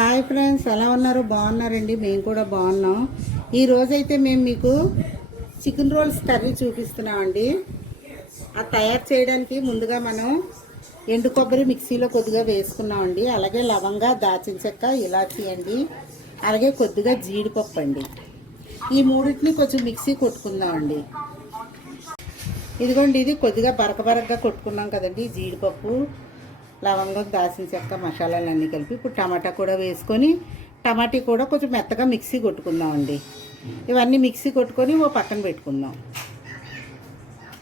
Hi friends ఎలా ఉన్నారు? బాగున్నారండి. మేము కూడా బాగున్నాం. ఈరోజైతే మేము మీకు చికెన్ రోల్స్ కర్రీ చూపిస్తున్నామండి. అది తయారు చేయడానికి ముందుగా మనం ఎండు కొబ్బరి మిక్సీలో కొద్దిగా వేసుకున్నామండి. అలాగే లవంగా దాచిన చెక్క ఇలాచీ అండి. అలాగే కొద్దిగా జీడిపప్పు అండి. ఈ మూడింటిని కొంచెం మిక్సీ కొట్టుకుందామండి. ఇదిగోండి ఇది కొద్దిగా బరక బరకగా కొట్టుకున్నాం కదండి జీడిపప్పు. లవంగం దాసిన చెక్క మసాలాలన్నీ కలిపి ఇప్పుడు టమాటా కూడా వేసుకొని టమాటీ కూడా కొంచెం మెత్తగా మిక్సీ కొట్టుకుందామండి. ఇవన్నీ మిక్సీ కొట్టుకొని ఓ పక్కన పెట్టుకుందాం.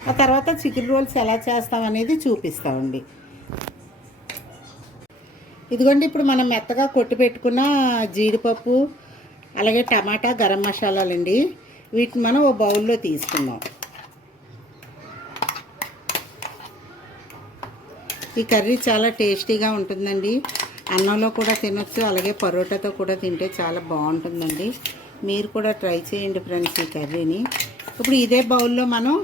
ఆ తర్వాత చికెన్ రోల్స్ ఎలా చేస్తాం అనేది చూపిస్తామండి. ఇదిగోండి ఇప్పుడు మనం మెత్తగా కొట్టి పెట్టుకున్న జీడిపప్పు అలాగే టమాటా గరం మసాలాలండి. వీటిని మనం ఓ బౌల్లో తీసుకుందాం. ఈ కర్రీ చాలా టేస్టీగా ఉంటుందండి. అన్నంలో కూడా తినొచ్చు అలాగే పరోటాతో కూడా తింటే చాలా బాగుంటుందండి. మీరు కూడా ట్రై చేయండి ఫ్రెండ్స్ ఈ కర్రీని. ఇప్పుడు ఇదే బౌల్లో మనం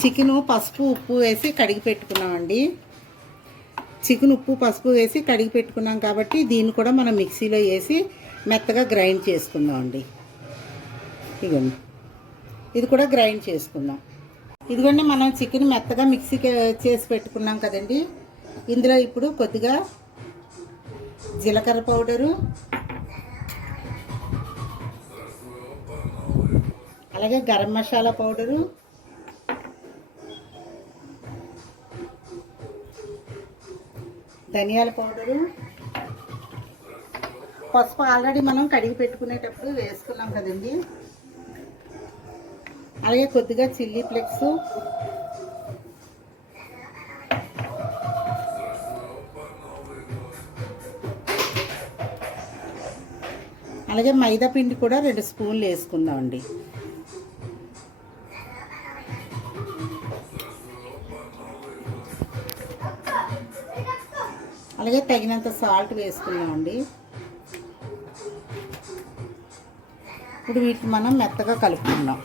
చికెను పసుపు ఉప్పు వేసి కడిగి పెట్టుకున్నామండి. చికెన్ ఉప్పు పసుపు వేసి కడిగి పెట్టుకున్నాం కాబట్టి దీన్ని కూడా మనం మిక్సీలో వేసి మెత్తగా గ్రైండ్ చేసుకుందామండి. ఇదిగోండి ఇది కూడా గ్రైండ్ చేసుకుందాం. ఇదిగోండి మనం చికెన్ మెత్తగా మిక్సీకి చేసి పెట్టుకున్నాం కదండి. ఇందులో ఇప్పుడు కొద్దిగా జీలకర్ర పౌడరు అలాగే గరం మసాలా పౌడరు ధనియాల పౌడరు. పసుపు ఆల్రెడీ మనం కడిగి పెట్టుకునేటప్పుడు వేసుకున్నాం కదండి. అలాగే కొద్దిగా చిల్లీ ఫ్లెక్స్. అలాగే మైదా పిండి కూడా రెండు స్పూన్లు వేసుకుందామండి. అలాగే తగినంత సాల్ట్ వేసుకుందామండి. ఇప్పుడు వీటిని మనం మెత్తగా కలుపుకుందాం.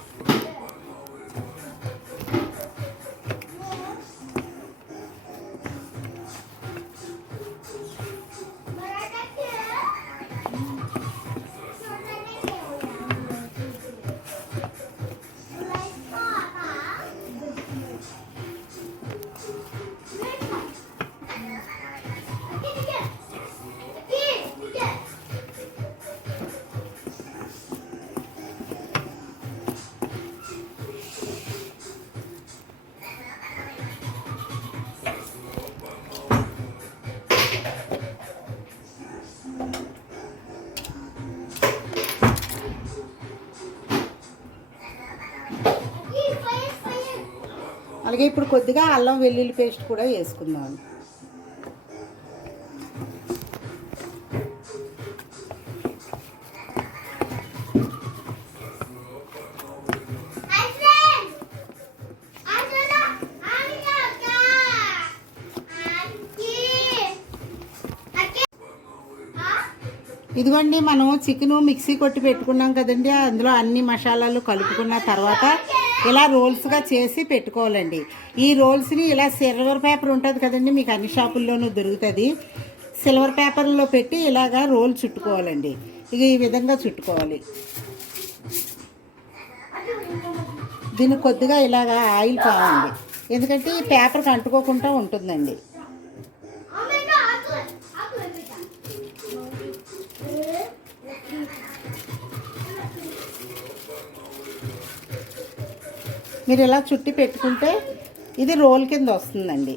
అలాగే ఇప్పుడు కొద్దిగా అల్లం వెల్లుల్లి పేస్ట్ కూడా వేసుకుందాం. ఇదిగోండి మనం చికెను మిక్సీ కొట్టి పెట్టుకున్నాం కదండి. అందులో అన్ని మసాలాలు కలుపుకున్న తర్వాత ఇలా రోల్స్గా చేసి పెట్టుకోవాలండి. ఈ రోల్స్ని ఇలా సిల్వర్ పేపర్ ఉంటుంది కదండి మీకు అన్ని షాపుల్లోనూ దొరుకుతుంది. సిల్వర్ పేపర్లో పెట్టి ఇలాగా రోల్ చుట్టుకోవాలండి. ఇక ఈ విధంగా చుట్టుకోవాలి. దీన్ని కొద్దిగా ఇలాగా ఆయిల్ కావండి ఎందుకంటే ఈ పేపర్కి అంటుకోకుండా ఉంటుందండి. మీరు ఇలా చుట్టి పెట్టుకుంటే ఇది రోల్ కింద వస్తుందండి.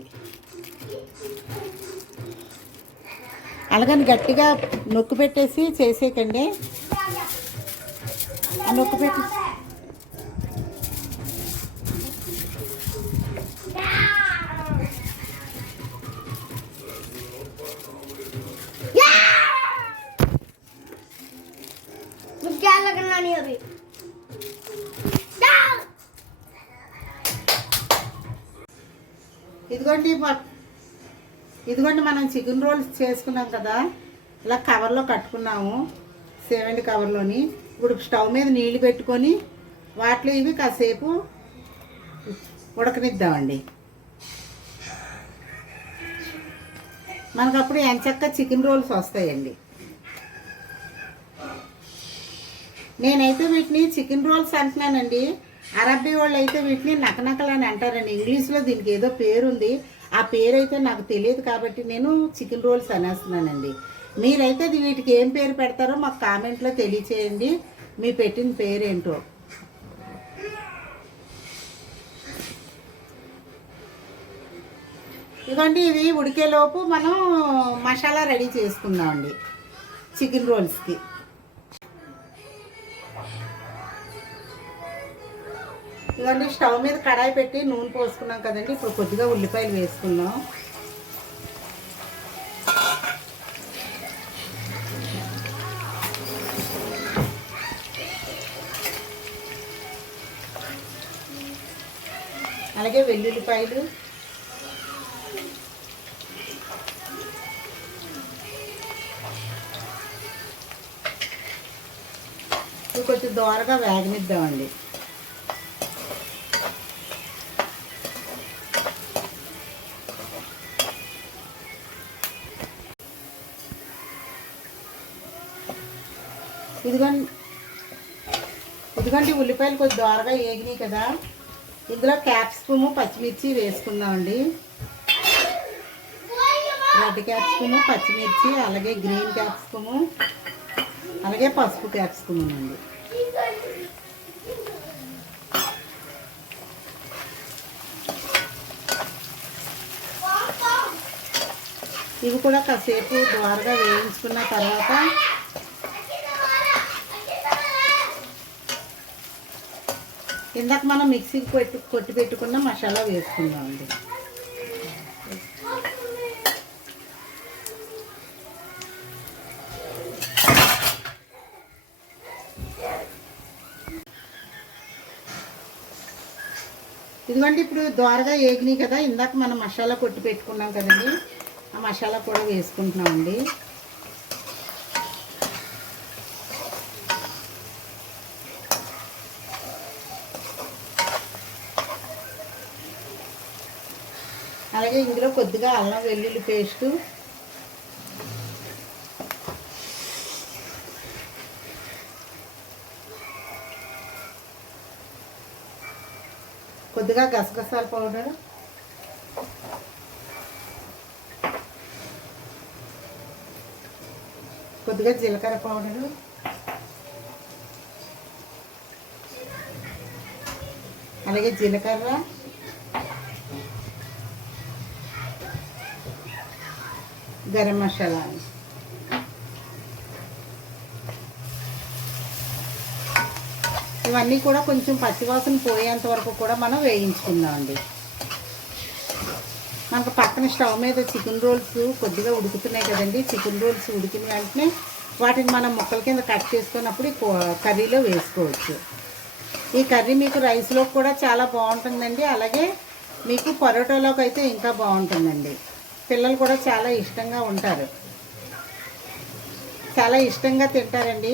అలాగని గట్టిగా నొక్కు పెట్టేసి చేసేయకండి. ఆ నొక్కు పెట్టి ఇదిగోండి ఇదిగోండి మనం చికెన్ రోల్స్ చేసుకున్నాం కదా ఇలా కవర్లో కట్టుకున్నాము సేవెండి కవర్లోని. ఇప్పుడు స్టవ్ మీద నీళ్ళు పెట్టుకొని వాటిలో ఇవి కాసేపు ఉడకనిద్దామండి. మనకప్పుడు ఎంచక్క చికెన్ రోల్స్ వస్తాయండి. నేనైతే వీటిని చికెన్ రోల్స్ అంటున్నానండి. అరబ్బీ వాళ్ళు అయితే వీటిని నకనకలు అని అంటారండి. ఇంగ్లీష్లో దీనికి ఏదో పేరు ఉంది ఆ పేరు అయితే నాకు తెలియదు కాబట్టి నేను చికెన్ రోల్స్ అనేస్తున్నానండి. మీరైతే వీటికి ఏం పేరు పెడతారో మాకు కామెంట్లో తెలియచేయండి. మీ పెట్టిన పేరేంటో. ఇదిగోండి ఇవి ఉడికేలోపు మనం మసాలా రెడీ చేసుకుందామండి. చికెన్ రోల్స్కి. ఇవన్నీ స్టవ్ మీద కడాయి పెట్టి నూనె పోసుకున్నాం కదండి. ఇప్పుడు కొద్దిగా ఉల్లిపాయలు వేసుకుందాం. అలాగే వెల్లుల్లిపాయలు. కొంచెం దోరగా వేగనిద్దామండి. ఇదిగోండి ఇదిగోండి ఉల్లిపాయలు కొంచెం దోరగా వేగినాయి కదా. ఇందులో క్యాప్సికము పచ్చిమిర్చి వేసుకుందామండి. రెడ్ క్యాప్సికము పచ్చిమిర్చి అలాగే గ్రీన్ క్యాప్సికము అలాగే పసుపు క్యాప్సికమ్ అండి ఇవి కూడా కాసేపు ద్వారగా వేయించుకున్న తర్వాత ఇందాక మనం మిక్సీకి పెట్టి కొట్టి పెట్టుకున్న మసాలా వేసుకుందామండి ఇదిగోండి ఇప్పుడు దోరగా ఏగినాయి కదా ఇందాక మనం మసాలా కొట్టి పెట్టుకున్నాం కదండి ఆ మసాలా కూడా వేసుకుంటున్నామండి అలాగే ఇందులో కొద్దిగా అల్లం వెల్లుల్లి పేస్టు. కొద్దిగా గసగసాల పౌడర్. కొద్దిగా జీలకర్ర పౌడరు. అలాగే జీలకర్ర. గరం మసాలా. ఇవన్నీ కూడా కొంచెం పచ్చివాసన పోయేంత వరకు కూడా మనం వేయించుకుందామండి. మనకు పక్కన స్టవ్ మీద చికెన్ రోల్స్ కొద్దిగా ఉడుకుతున్నాయి కదండి. చికెన్ రోల్స్ ఉడికిన వెంటనే వాటిని మనం ముక్కల కింద కట్ చేసుకున్నప్పుడు ఈ కర్రీలో వేసుకోవచ్చు. ఈ కర్రీ మీకు రైస్లో కూడా చాలా బాగుంటుందండి. అలాగే మీకు పరోటాలోకి అయితే ఇంకా బాగుంటుందండి. పిల్లలు కూడా చాలా ఇష్టంగా ఉంటారు. చాలా ఇష్టంగా తింటారండి.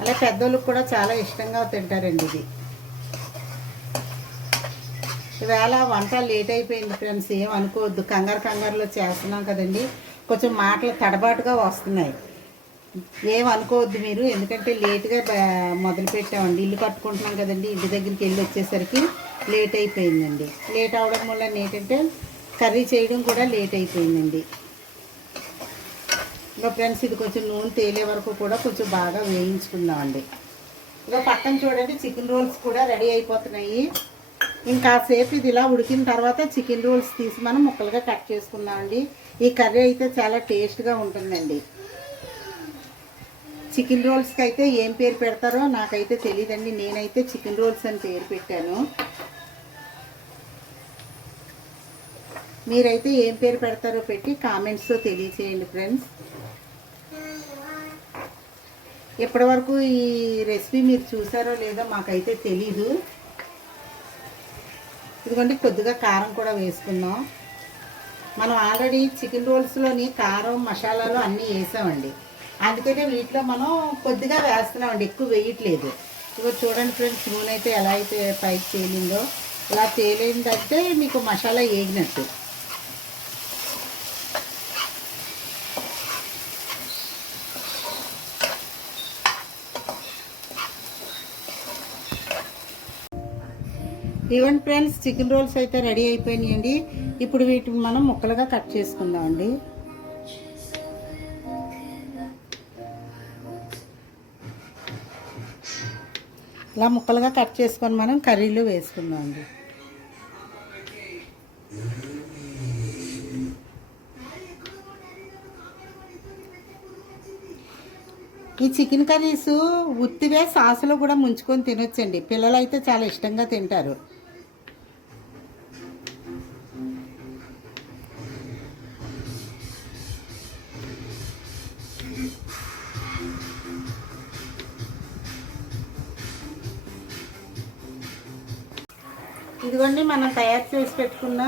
అలా పెద్దోళ్ళకి కూడా చాలా ఇష్టంగా తింటారండి ఇది. ఈవేళ వంట లేట్ అయిపోయింది ఫ్రెండ్స్ ఏం అనుకోవద్దు. కంగారు కంగారులో చేస్తున్నాం కదండి. కొంచెం మాటలు తడబాటుగా వస్తున్నాయి. ఏం అనుకోవద్దు మీరు ఎందుకంటే లేట్గా మొదలు పెట్టామండి ఇల్లు కట్టుకుంటున్నాం కదండి. ఇంటి దగ్గరికి వెళ్ళి వచ్చేసరికి లేట్ అయిపోయిందండి. లేట్ అవడం వల్ల ఏంటంటే కర్రీ చేయడం కూడా లేట్ అయిపోయిందండి. ఇంకా ఫ్రెండ్స్ ఇది కొంచెం నూనె తేలే వరకు కూడా కొంచెం బాగా వేయించుకుందామండి. ఇంకా పక్కన చూడండి చికెన్ రోల్స్ కూడా రెడీ అయిపోతున్నాయి. ఇంకాసేపు ఇది ఇలా ఉడికిన తర్వాత చికెన్ రోల్స్ తీసి మనం ముక్కలుగా కట్ చేసుకుందామండి. ఈ కర్రీ అయితే చాలా టేస్ట్గా ఉంటుందండి. చికెన్ రోల్స్కి అయితే ఏం పేరు పెడతారో నాకైతే తెలియదండి నేనైతే చికెన్ రోల్స్ అని పేరు పెట్టాను. మీరైతే ఏం పేరు పెడతారో పెట్టి కామెంట్స్తో తెలియచేయండి ఫ్రెండ్స్ ఇప్పటి వరకు ఈ రెసిపీ మీరు చూసారో లేదో మాకైతే తెలీదు. ఇదిగోండి కొద్దిగా కారం కూడా వేసుకుందాం. మనం ఆల్రెడీ చికెన్ రోల్స్లోని కారం మసాలాలు అన్నీ వేసామండి. అందుకనే వీటిలో మనం కొద్దిగా వేస్తున్నామండి ఎక్కువ వేయట్లేదు. ఇదిగో చూడండి ఫ్రెండ్స్ నూనె అయితే ఎలా అయితే పైకి తేలిందో. ఇలా తేలిందంటే మీకు మసాలా వేగినట్టు ఇవ్వండి ఫ్రెండ్స్ చికెన్ రోల్స్ అయితే రెడీ అయిపోయినాయండి. ఇప్పుడు వీటిని మనం ముక్కలుగా కట్ చేసుకుందామండి ఇలా ముక్కలుగా కట్ చేసుకొని మనం కర్రీలో వేసుకుందాం అండి. ఈ చికెన్ కర్రీస్ ఉత్తివే సాసులో కూడా ముంచుకొని తినొచ్చండి. పిల్లలు అయితే చాలా ఇష్టంగా తింటారు. ఇదిగోండి మనం తయారు చేసి పెట్టుకున్న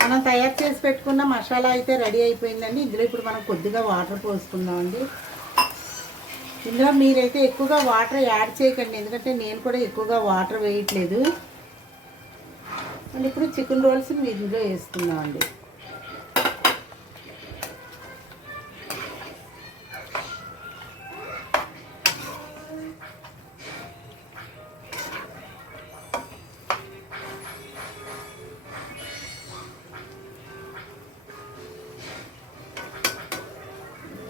మనం తయారు చేసి పెట్టుకున్న మసాలా అయితే రెడీ అయిపోయిందండి. ఇందులో ఇప్పుడు మనం కొద్దిగా వాటర్ పోసుకుందామండి. ఇందులో మీరైతే ఎక్కువగా వాటర్ యాడ్ చేయకండి. ఎందుకంటే నేను కూడా ఎక్కువగా వాటర్ వేయట్లేదు. అండ్ ఇప్పుడు చికెన్ రోల్స్ ఇందులో వేసుకుందామండి.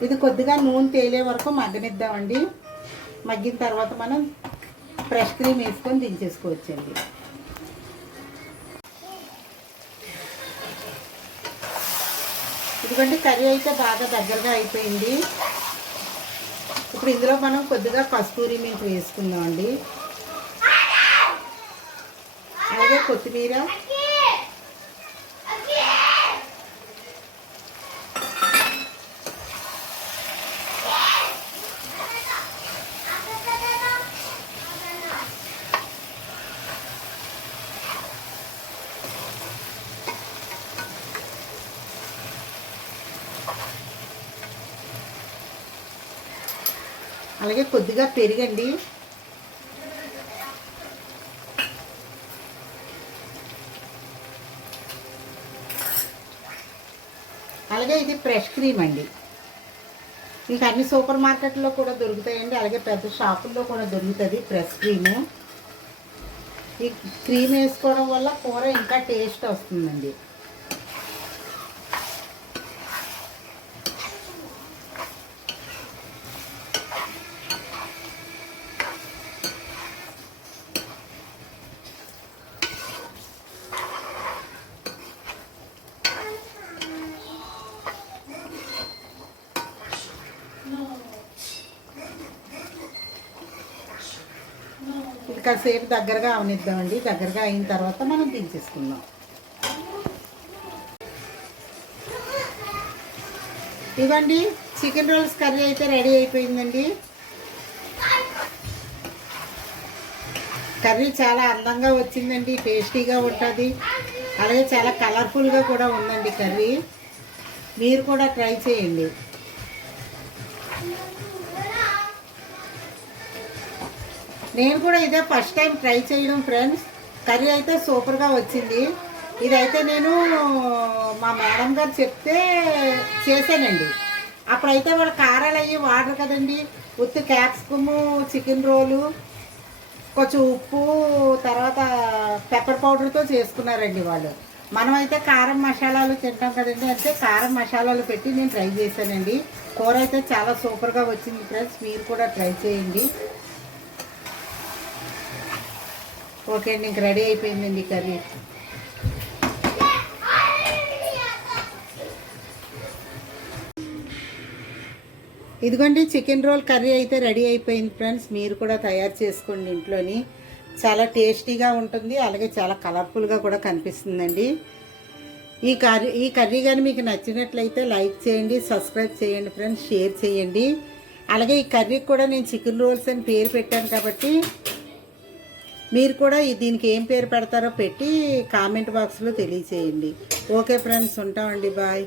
ఇది కొద్దిగా నూనె తేలే వరకు మగ్గనిద్దామండి మగ్గిన తర్వాత మనం ఫ్రెష్ క్రీమ్ వేసుకొని దించేసుకోవచ్చండి. ఇదిగోండి కర్రీ అయితే బాగా దగ్గరగా అయిపోయింది. ఇప్పుడు ఇందులో మనం కొద్దిగా కస్తూరి మెంతి వేసుకుందామండి. అలాగే కొత్తిమీర అలాగే కొద్దిగా పెరిగండి. అలాగే ఇది ఫ్రెష్ క్రీమ్ అండి. ఇంకా అన్ని సూపర్ మార్కెట్లో కూడా దొరుకుతాయండి. అలాగే పెద్ద షాపుల్లో కూడా దొరుకుతుంది ఫ్రెష్ క్రీము. ఈ క్రీమ్ వేసుకోవడం వల్ల కూర ఇంకా టేస్ట్ వస్తుందండి. కాసేపు దగ్గరగా అవనిద్దామండి. దగ్గరగా అయిన తర్వాత మనం దించేసుకుందాం. ఇవ్వండి. చికెన్ రోల్స్ కర్రీ అయితే రెడీ అయిపోయిందండి. కర్రీ చాలా అందంగా వచ్చిందండి. టేస్టీగా ఉంటుంది. అలాగే చాలా కలర్ఫుల్గా కూడా ఉందండి కర్రీ. మీరు కూడా ట్రై చేయండి. నేను కూడా ఇదే ఫస్ట్ టైం ట్రై చేయడం ఫ్రెండ్స్ కర్రీ అయితే సూపర్గా వచ్చింది. ఇదైతే నేను మా మేడం గారు చెప్తే చేశానండి. అప్పుడైతే వాళ్ళు కారాలు అయ్యి వాడరు కదండి. ఉత్తి క్యాప్సికము చికెన్ రోలు కొంచెం ఉప్పు తర్వాత పెప్పర్ పౌడర్తో చేసుకున్నారండి వాళ్ళు. మనమైతే కారం మసాలాలు తింటాం కదండి. అంటే కారం మసాలాలు పెట్టి నేను ట్రై చేశానండి. కూర అయితే చాలా సూపర్గా వచ్చింది ఫ్రెండ్స్ మీరు కూడా ట్రై చేయండి. ఓకే అండి ఇంక రెడీ అయిపోయిందండి కర్రీ. ఇదిగోండి చికెన్ రోల్ కర్రీ అయితే రెడీ అయిపోయింది ఫ్రెండ్స్. మీరు కూడా తయారు చేసుకోండి ఇంట్లోని. చాలా టేస్టీగా ఉంటుంది అలాగే చాలా కలర్ఫుల్గా కూడా కనిపిస్తుందండి. ఈ కర్రీ ఈ కర్రీ కానీ మీకు నచ్చినట్లయితే లైక్ చేయండి సబ్స్క్రైబ్ చేయండి ఫ్రెండ్స్ షేర్ చేయండి. అలాగే ఈ కర్రీకి కూడా నేను చికెన్ రోల్స్ అని పేరు పెట్టాను కాబట్టి మీరు కూడా దీనికి ఏం పేరు పెడతారో పెట్టి కామెంట్ బాక్స్లో తెలియచేయండి. ఓకే ఫ్రెండ్స్ ఉంటామండి. బాయ్.